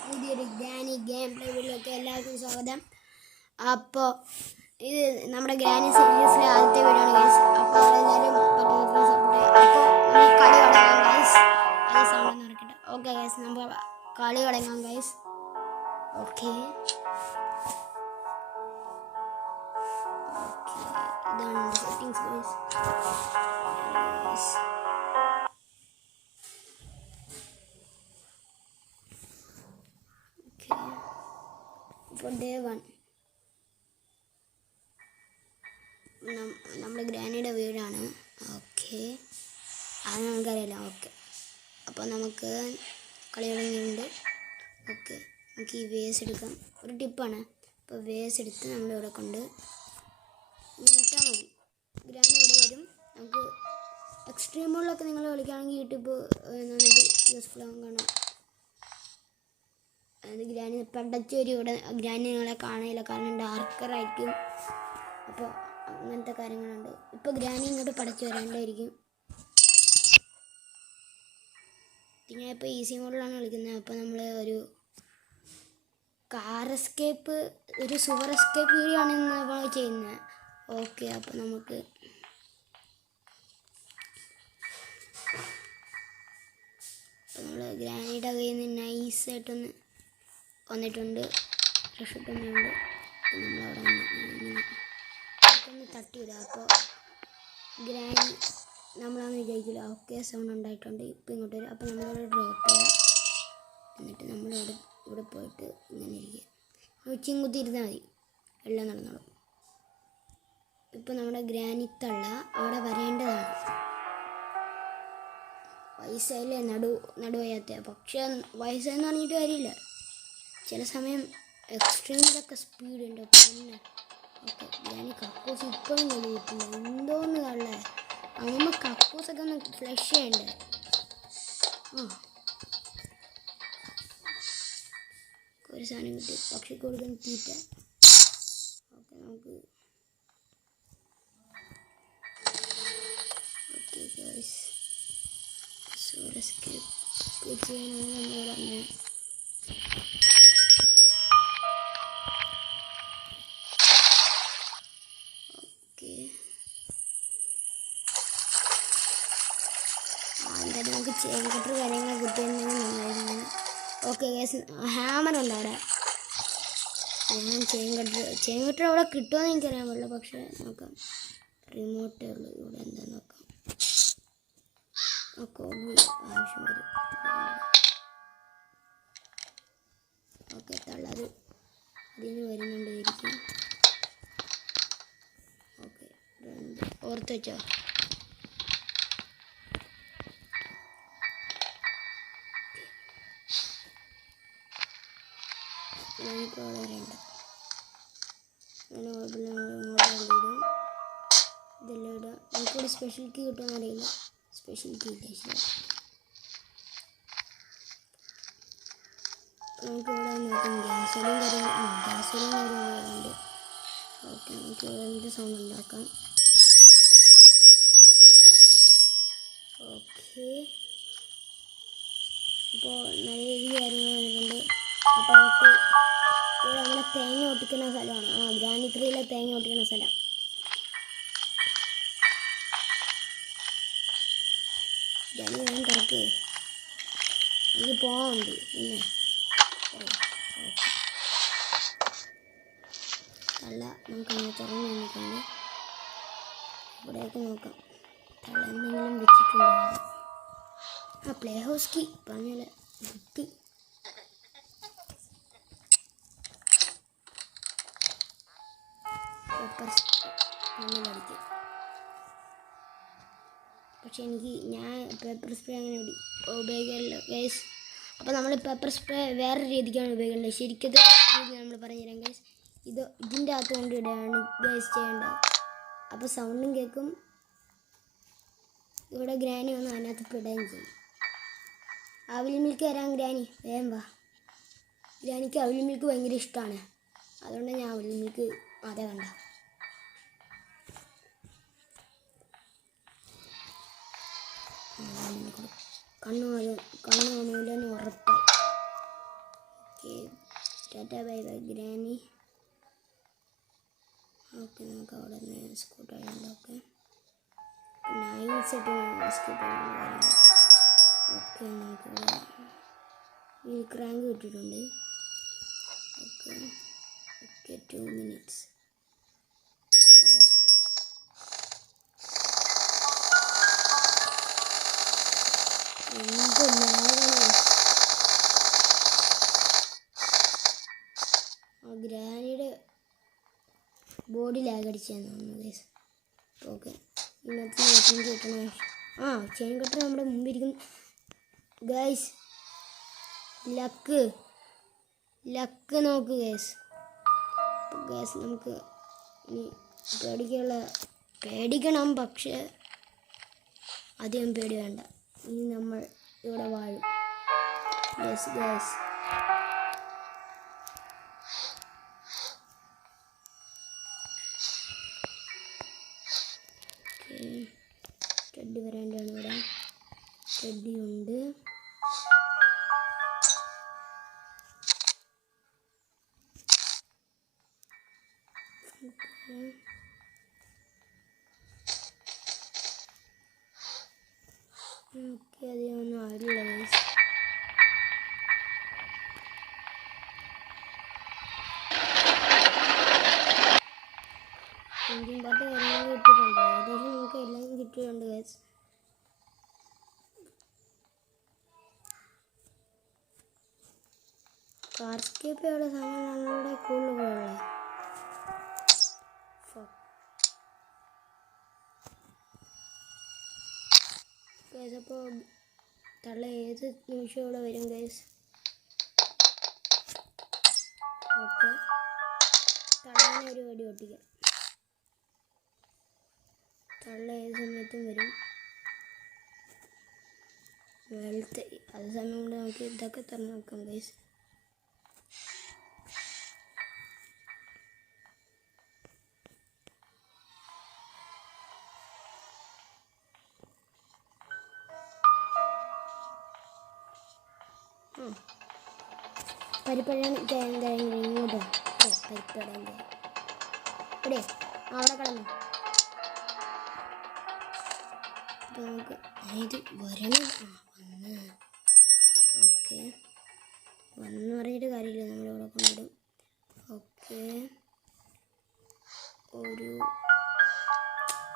പുതിയൊരു granny game play വീഡിയോയിലേക്ക് എല്ലാവർക്കും സ്വാഗതം. അപ്പോൾ ഇത് നമ്മുടെ ഗ്രാനി സീരീസിലെ ആദ്യത്തെ വീഡിയോ ആണ് ഗൈസ്. അപ്പോൾ എല്ലാവരും പറ്റുന്നത്ര സപ്പോർട്ട് ചെയ്യുക. അപ്പോൾ നമുക്ക് കളി തുടങ്ങാം ഗൈസ്. അത് സൗണ്ട് ഒന്ന് ഇറക്കട്ടെ. ഓക്കെ ഗൈസ്, നമ്മൾ കളി തുടങ്ങാം ഗൈസ്. ഓക്കെ, ഇതാണ് സെറ്റിങ്സ് ഗൈസ്. ഇപ്പോൾ ഡേ 1 നമ്മുടെ ഗ്രാനിയുടെ വീടാണ്. ഓക്കെ, അത് നമുക്കറിയില്ല. ഓക്കെ, അപ്പോൾ നമുക്ക് കളി തുടങ്ങിയിട്ടുണ്ട്. ഓക്കെ, നമുക്ക് ഈ വേസ് എടുക്കാം. ഒരു ടിപ്പാണ്. അപ്പോൾ വേസ് എടുത്ത് നമ്മളിവിടെ കൊണ്ട് ഇട്ടാൽ മതി. ഗ്രാനി ഇവിടെ വരും. നമുക്ക് എക്സ്ട്രീം മോഡിലൊക്കെ നിങ്ങൾ കളിക്കുകയാണെങ്കിൽ യൂട്യൂബ് നന്നായിട്ട് യൂസ്ഫുൾ ആകും. കാണാം, അത് ഗ്രാനി പണ്ടച്ച് വരും. ഇവിടെ ഗ്രാനി നിങ്ങളെ കാണില്ല, കാരണം ഡാർക്കറായിരിക്കും. അപ്പോൾ അങ്ങനത്തെ കാര്യങ്ങളുണ്ട്. ഇപ്പോൾ ഗ്രാനി ഇങ്ങോട്ട് പടച്ച് വരാണ്ടായിരിക്കും. ഞാൻ ഇപ്പോൾ ഈസി മോഡിലാണ് കളിക്കുന്നത്. അപ്പോൾ നമ്മൾ ഒരു കാർ എസ്കേപ്പ്, ഒരു സുവർ എസ്കേപ്പ് വീഡിയോ ആണ് ഇന്ന് നമ്മൾ ചെയ്യുന്നത്. ഓക്കെ, അപ്പോൾ നമുക്ക് നമ്മൾ ഗ്രാനിയുടെ കയ്യിൽ നിന്ന് നൈസായിട്ടൊന്ന് വന്നിട്ടുണ്ട്. രക്ഷപ്പെട്ടൊന്നുണ്ട്. നമ്മളവിടെ ഒന്ന് തട്ടിയിടുക. അപ്പോൾ ഗ്രാനി നമ്മളാന്ന് വിചാരിക്കില്ല. ഓക്കെ, സൗണ്ട് ഉണ്ടായിട്ടുണ്ട്. ഇപ്പോൾ ഇങ്ങോട്ട് വരും. അപ്പോൾ നമ്മളിവിടെ ഡ്രോപ്പ് ചെയ്യാം. എന്നിട്ട് ഇവിടെ പോയിട്ട് ഇങ്ങനെ ഇരിക്കുക. ഉച്ചയും കുത്തിയിരുന്നാൽ മതി, എല്ലാം നടന്നോളും. ഇപ്പോൾ നമ്മുടെ ഗ്രാനി തള്ള അവിടെ വരേണ്ടതാണ്. വയസ്സായില്ലേ, നടുവയ്യാത്ത. പക്ഷേ വയസ്സെന്ന് പറഞ്ഞിട്ട് കാര്യമില്ല. ചില സമയം എക്സ്ട്രീമിലൊക്കെ സ്പീഡ് ഉണ്ട്. പിന്നെ ഓക്കെ, ഗ്രാനി കക്കൂസ് ഇപ്പോഴും കഴിയിട്ടില്ല. എന്തോന്ന് കള്ളേ, അമ്മ കക്കൂസൊക്കെ ഒന്ന് ഫ്ലഷ് ചെയ്യണ്ടേ. ഒരു സാധനം കിട്ടി, പക്ഷി കൊടുക്കുന്ന തീറ്റ. ഓക്കെ, നമുക്ക് ഓക്കെ ഗൈസ്, സ്കേപ്പ് ചെയ്യാനാണ് നമ്മളിവിടെ വന്നത്. എന്തായാലും നമുക്ക് ചെയിൻ കട്ടർ കാര്യങ്ങൾ കിട്ടിയിരുന്നെങ്കിൽ നന്നായിരുന്നു. ഓക്കെ ഗൈസ്, ഹാമർ ഉണ്ട് അവിടെ. ഞാൻ ചെയിൻ കട്ടർ അവിടെ കിട്ടുമെന്ന് എനിക്കറിയാൻ പാടില്ല. പക്ഷേ നോക്കാം, റിമോട്ടേ ഉള്ളൂ ഇവിടെ. എന്താ നോക്കാം. ആവശ്യം വരും. ഓക്കെ, തള്ളത് അതിന് വരുന്നുണ്ടായിരിക്കും. ഓക്കെ, ഓർത്ത് വെച്ചോ. ഇപ്പോൾ വളരെയുണ്ട്. അങ്ങനെ ഇങ്ങോട്ടും ഇതെല്ലാം ഇടുക. നമുക്കിവിടെ സ്പെഷ്യൽ കീ കിട്ടുമെന്ന് അറിയില്ല. സ്പെഷ്യൽ കീ ഇല്ല. നമുക്കിവിടെ നോക്കാം. ഗ്യാസോലും കാര്യങ്ങളുണ്ട്. ഓക്കെ, നമുക്ക് ഇവിടെ എന്ത് സൗണ്ട് ഉണ്ടാക്കാം. ഓക്കെ, ഇപ്പോൾ നല്ല രീതിയിൽ കാര്യങ്ങൾ വരുന്നുണ്ട്. അപ്പോൾ നമുക്ക് ഇവിടെ നമ്മളെ തേങ്ങ ഒട്ടിക്കുന്ന സ്ഥലമാണ്. ഗ്രാനി 3 തേങ്ങ ഒട്ടിക്കുന്ന സ്ഥലം. ഗ്രാനി ഞാൻ തിരക്ക് എനിക്ക് പോകാനുണ്ട്. പിന്നെ തള്ള നമുക്കങ്ങനെ തുറന്ന് നിൽക്കുന്നുണ്ട്. ഇവിടെയൊക്കെ നോക്കാം, തള്ള എന്തെങ്കിലും വെച്ചിട്ടുണ്ടോ. പ്ലേ ഹൗസ് കീ പറഞ്ഞാൽ കിട്ടി. കണ്ണിലടിക്കും. പക്ഷെ ഞാൻ പേപ്പർ സ്പ്രേ അങ്ങനെ ഉപയോഗിക്കാറില്ല ഗൈസ്. അപ്പോൾ നമ്മൾ പേപ്പർ സ്പ്രേ വേറെ രീതിക്കാണ് ഉപയോഗിക്കേണ്ടത്. ശരിക്കത് രീതി നമ്മൾ പറഞ്ഞുതരാം ഗൈസ്. ഇതിൻ്റെ അകത്ത് കൊണ്ടിടുകയാണ് ഗൈസ് ചെയ്യേണ്ടത്. അപ്പോൾ സൗണ്ടും കേൾക്കും. ഇവിടെ ഗ്രാനി വന്ന് അതിനകത്ത് പിടുകയും ചെയ്യും. അവിൽ മിൽക്ക് തരാൻ ഗ്രാനി, വേഗം വാ. ഗ്രാനിക്ക് അവിൽ മിൽക്ക് ഭയങ്കര ഇഷ്ടമാണ്. അതുകൊണ്ട് ഞാൻ അവിൽ മിൽക്ക് അതേ കണ്ട. കണ്ണു കാണൂലെന്ന് ഉറപ്പായി. Tata bye bye granny. Okay നമുക്ക് അവിടെ നിന്ന് സ്കൂട്ടർ ഓക്കെ നൈസായിട്ട് സ്കൂട്ടർ ഓക്കെ നമുക്കിവിടെ ഈ ക്രാങ്ക് കിട്ടിയിട്ടുണ്ട്. Okay okay 2 minutes. എന്ത് ഗ്രാനിയുടെ ബോഡി ലാഗ് അടിച്ചാന്ന് തോന്നുന്നു ഗൈസ്. ഓക്കെ ഇന്നത്തെ കിട്ടണേ. ആ ചെയിൻ കട്ടർ നമ്മുടെ മുമ്പിരിക്കുന്നു ഗൈസ്. ലക്ക് നോക്ക് ഗൈസ്. ഗൈസ് നമുക്ക് ഇനി പേടിക്കണം, പക്ഷേ അധികം പേടി വേണ്ട. ഇനി നമ്മൾ ഇവിടെ വാഴും. Yes guys. ടെഡ്ഡി വരേണ്ടതാണ്. ഇവിടെ ടെഡ്ഡി ഉണ്ട്. ഓക്കെ അതിനൊന്നും ആയില്ല ഗൈസ്. എഞ്ചിൻ പാട്ട് കാര്യങ്ങൾ കിട്ടിയിട്ടുണ്ട്. ഏകദേശം നമുക്ക് എല്ലാം കിട്ടിയിട്ടുണ്ട് ഗൈസ്. കാർസ്കേപ്പ് എവിടെ സാധനങ്ങളുടെ കൂടുതലുള്ളത്. ഗൈസ് അപ്പോൾ തള്ള ഏത് നിമിഷം ഇവിടെ വരും ഗൈസ്. ഓക്കെ തള്ളേനെ ഒരു വടി ഒട്ടിക്കാം. തള്ള ഏത് സമയത്തും വരും. വെളുത്ത് അത് സമയം കൊണ്ട് നമുക്ക് ഇതൊക്കെ തുറന്ന് നോക്കാം ഗൈസ്. പരിപ്പഴം ഇങ്ങോട്ട് പരിപ്പടം ഇവിടെ അവിടെ കിടന്നു. അപ്പോൾ നമുക്ക് ഇത് വരണം. വന്ന് ഓക്കെ വന്ന് പറഞ്ഞിട്ട് കാര്യമില്ല, നമ്മളിവിടെ കൊണ്ടിടും. ഓക്കെ ഒരു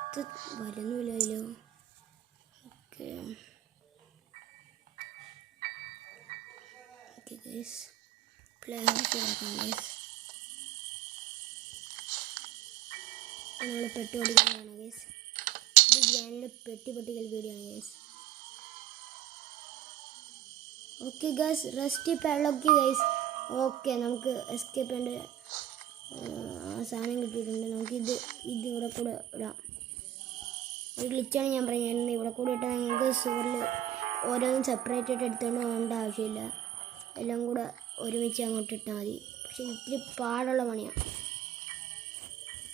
ഇത് വരുന്നില്ലല്ലോ. Okay okay guys play house guys. നമ്മൾ പെട്ടി പൊട്ടിക്കുന്നതാണ് ഗൈസ്. ഇത് ഗ്രാനിയുടെ പെട്ടി പൊട്ടിക്കൽ വീഡിയോ ആണ് guys. Okay guys rest padlock guys. Okay നമുക്ക് എസ്കേപ്പ് ചെയ്യേണ്ട സാധനം കിട്ടിയിട്ടുണ്ട്. നമുക്കിത് ഇവിടെ കൂടെ ഇടാം. ഒരു ഗ്ലിച്ചാണ് ഞാൻ പറഞ്ഞിരുന്നത്. ഇവിടെ കൂടെ ഇട്ടാൽ നിങ്ങൾക്ക് സുവറിൽ ഓരോന്നും സെപ്പറേറ്റ് ആയിട്ട് എടുത്തുകൊണ്ട് പോകേണ്ട ആവശ്യമില്ല. എല്ലാം കൂടെ ഒരുമിച്ച് അങ്ങോട്ട് ഇട്ടാൽ മതി. പക്ഷെ ഇത്തിരി പാടുള്ള പണിയാണ്.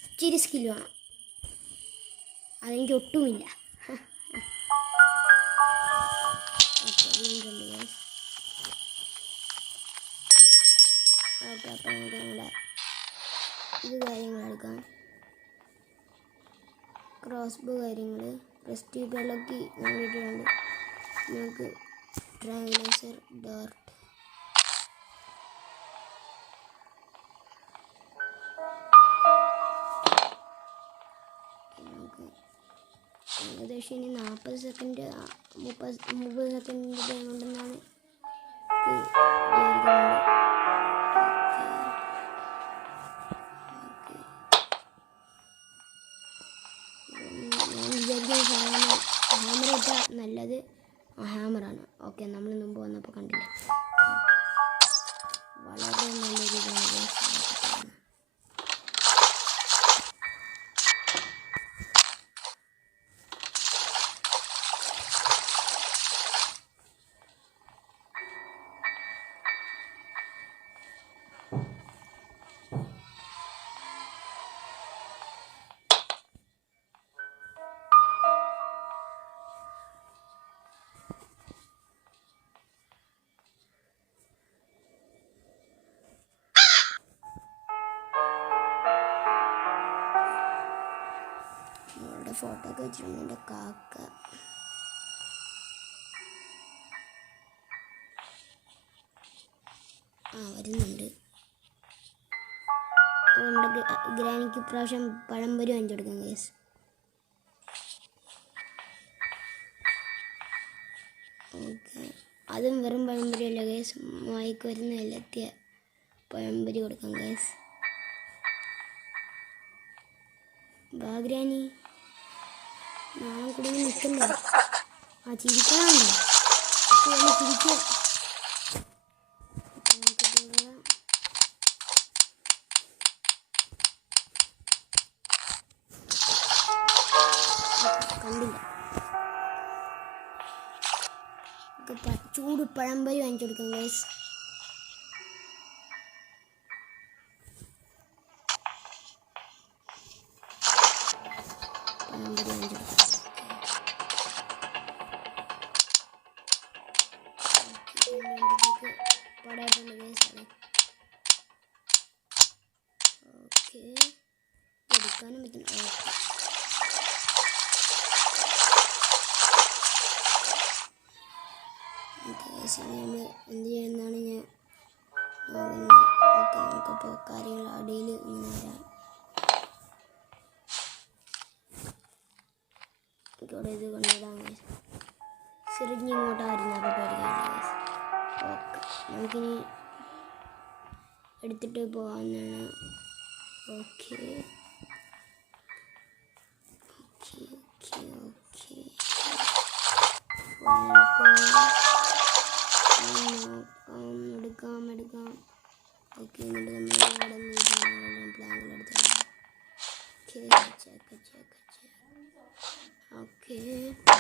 ഇച്ചിരി സ്കില്ല് വേണം. അതെനിക്ക് ഒട്ടുമില്ല. ഓക്കെ ഓക്കെ അപ്പോൾ നമുക്ക് നമ്മുടെ ഇത് കാര്യങ്ങളെടുക്കാം. ക്രോസ്ബോ കാര്യങ്ങൾ റെസ്റ്റ് പാഡ്ലോക്ക് വേണ്ടിയിട്ടുണ്ട്. നമുക്ക് ട്രാങ്കുലൈസർ ഡാർട്ട് ഏകദേശം ഇനി 40 സെക്കൻഡ് 30 സെക്കൻഡിൻ്റെ ടൈം ഉണ്ടെന്നാണ് വിചാരിക്കുന്നത്. ഞാൻ വിചാരിക്കുന്ന ഹാമർ ഇട്ടാൽ നല്ലത് ഹാമറാണ്. ഓക്കെ നമ്മൾ മുമ്പ് വന്നപ്പോൾ കണ്ടില്ലേ, വളരെ നല്ലൊരു ഇതാണ്. ഫോട്ടോ ഒക്കെ വെച്ചിട്ടുണ്ട് എൻ്റെ കാക്ക. വരുന്നുണ്ട്. നമ്മുടെ ഗ്രാനിക്ക് ഇപ്രാവശ്യം പഴംപൊരി വാങ്ങിച്ചു കൊടുക്കാം ഗൈസ്. ഓക്കെ, അതും വെറും പഴംപൊരി അല്ല ഗൈസ്, മായ്ക്ക് വരുന്ന എത്തിയ പഴംപൊരി കൊടുക്കാം ഗൈസ്. ഗ്രാനി നാളെ കൂടി നിൽക്കണ്ടേ? ചിരിക്കണുണ്ടോ? ചിരിക്കുക. കണ്ടില്ല. ചൂട് പഴംപൊരി വാങ്ങിച്ചു കൊടുക്കാം ഗൈസ്. പഴംപൊരി വാങ്ങിച്ചു കൊടുക്കാം. പടായിട്ടുണ്ട് ഗൈസ്. ഓക്കെ, എടുക്കാനും പറ്റുന്നു. നമ്മൾ എന്ത് ചെയ്യുന്നതാണ് ഞാൻ നോക്കുന്നത്. ഓക്കെ, നമുക്കപ്പോൾ കാര്യങ്ങൾ അടിയിൽ ഇങ്ങനെ വരാം. ഇവിടെ ഇത് കൊണ്ടിടാം. സിറിഞ്ഞ് ഇങ്ങോട്ടായിരുന്നു അപ്പോൾ പേടിക്കാനില്ല. ഓക്കെ, നമുക്കിനി എടുത്തിട്ട് പോകാവുന്നതാണ്. ഓക്കെ ഓക്കെ ഓക്കെ ഓക്കെ എടുക്കാം. ഓക്കെ, എന്നിട്ട് നമ്മൾ ഇവിടെ പ്ലാനിലെടുത്ത് ഓക്കെ.